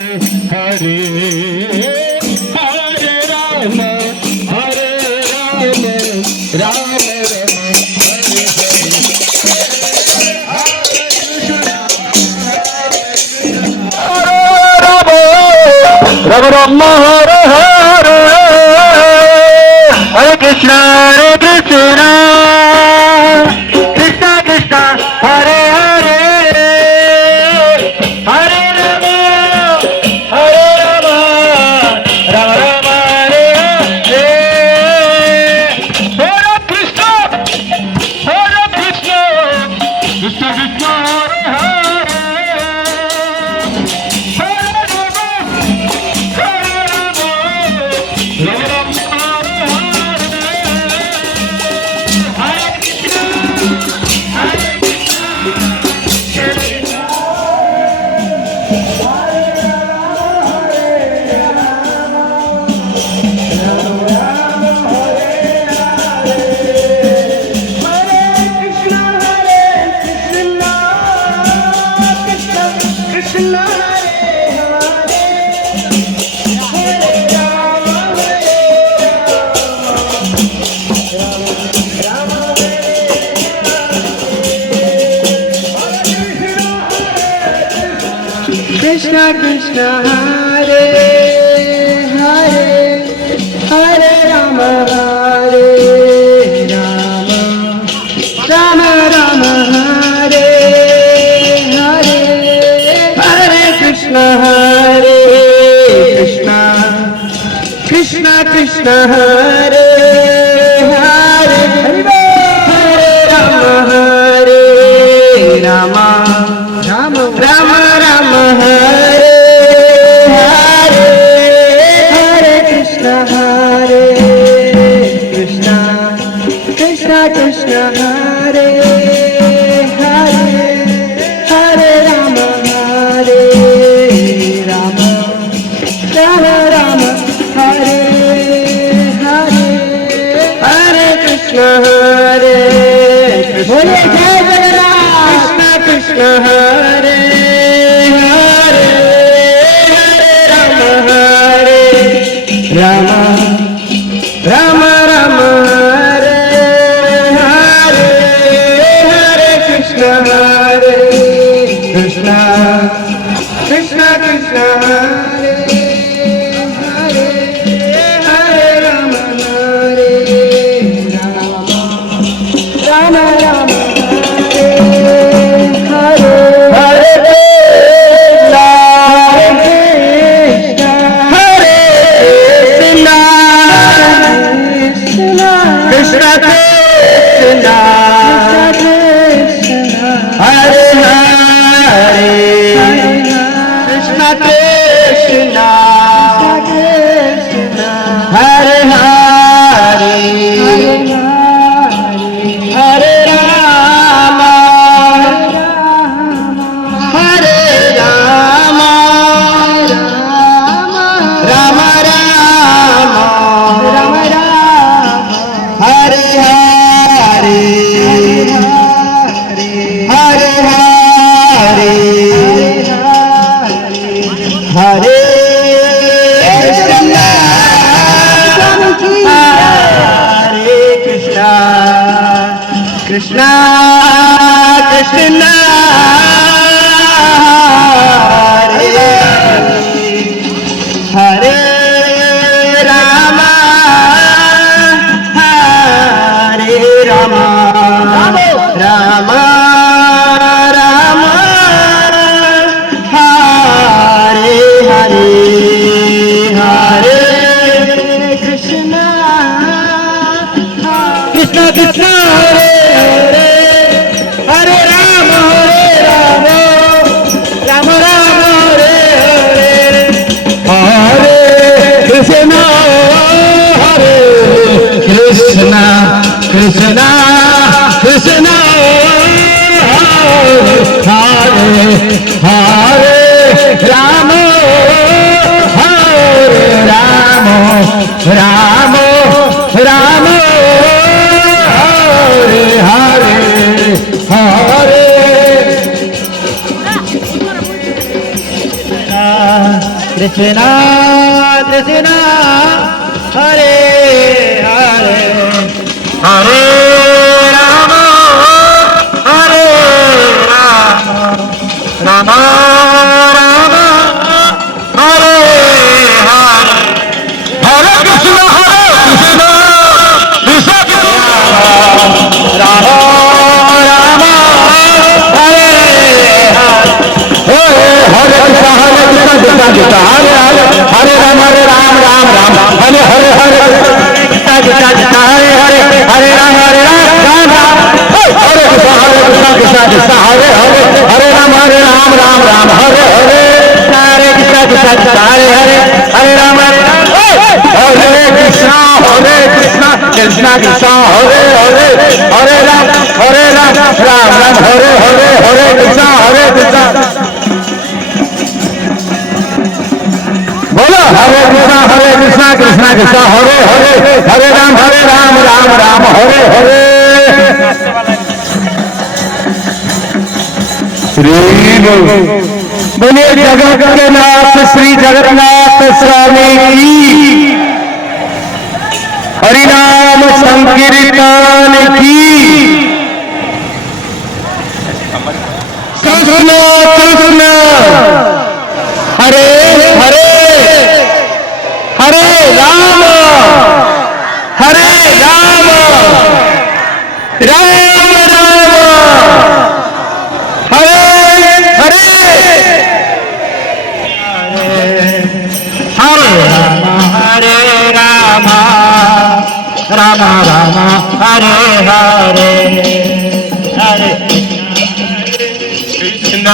हरे हरे राम हरे Ram Ram Ram Hare Hare Ram Ram Hare Hare Hare Krishna Krishna Krishna Hare Hare Hare Krishna Krishna Hare Hare Hare Rama Hare Rama Rama Rama Hare Hare Hare Krishna Hare Krishna Krishna Krishna Hare Hare Hare Rama Hare Rama Rama Rama Rama Hare Hare Hare Krishna Hare Krishna Krishna Krishna Hare Hare Hare Rama Hare Rama Rama Rama Hare Hare Hare Krishna Hare Krishna Krishna Krishna Hare Hare Hare Rama Hare Rama Rama Rama Hare Hare Hare Krishna Hare Krishna Krishna Krishna Hare Hare Hare Rama Hare Rama Rama Rama Krishna Krishna Hare Hare Rama Hare Rama Rama Rama Hare Hare Hare Krishna Krishna Krishna Krishna Krishna Krishna Hare Hare Rama Hare Rama Rama Rama Hare Hare Hare Krishna Krishna Hare Hare Hare Ram हरे राम राम राम हरे हरे हरे कृष्ण कृष्ण राम राम हरे हरे हरे कृष्णा कृष्णा कृष्णा हरे हरे हरे राम राम राम हरे हरे हरे कृष्णा कृष्णा कृष्णा हरे हरे हरे राम राम राम हरे कृष्णा कृष्णा कृष्णा हरे हरे हरे राम राम हरे हरे हरे कृष्णा कृष्णा कृष्णा हरे हरे हरे राम हरे कृष्णा कृष्णा कृष्णा हरे हरे हरे राम राम राम हरे हरे हरे कृष्णा बोलो हरे कृष्णा कृष्णा कृष्णा हरे हरे हरे राम राम हरे हरे श्री बोलिए जगत के नाथ श्री जगन्नाथ स्वामी की हरिनाम संकीर्तन की Krishna Krishna Hare Hare Hare Ram Ram Ram Hare Hare Hare Ram Ram Ram Hare Hare Hare Krishna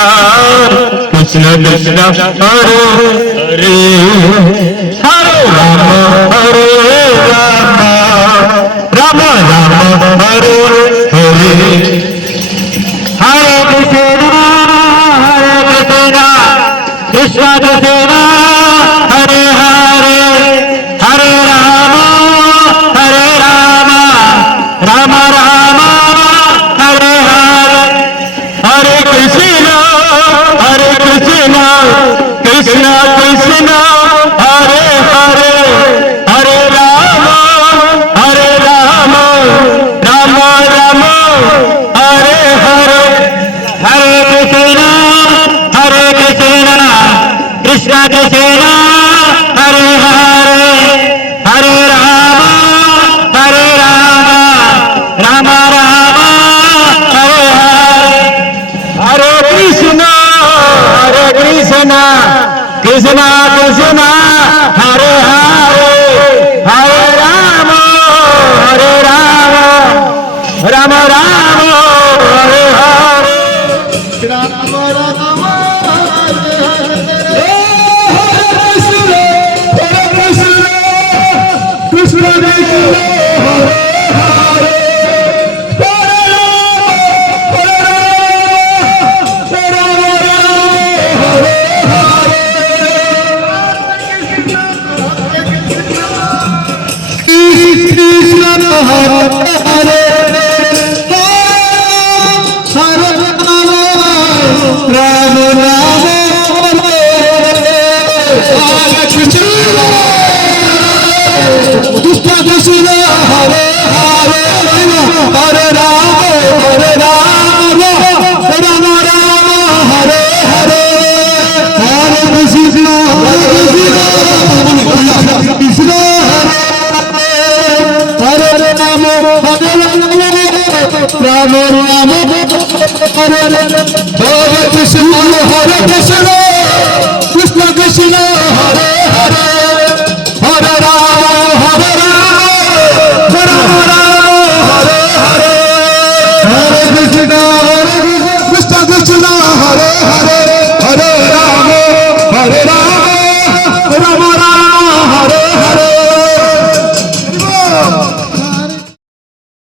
Krishna Krishna Hare Hare Hare Ram Ram Ram Hare Hare Hare Krishna Krishna Hare Hare Hare Ram Ram Ram Hare Hare Hare Krishna Krishna Krishna Hare Hare Hare Ram Ram Ram Hare Hare Hare Krishna Krishna Krishna Hare Hare Hare Ram Ram Ram Hare Hare Hare Krishna Krishna Krishna Hare Hare Hare Ram Ram Ram Hare Hare Hare Krishna, Krishna Krishna.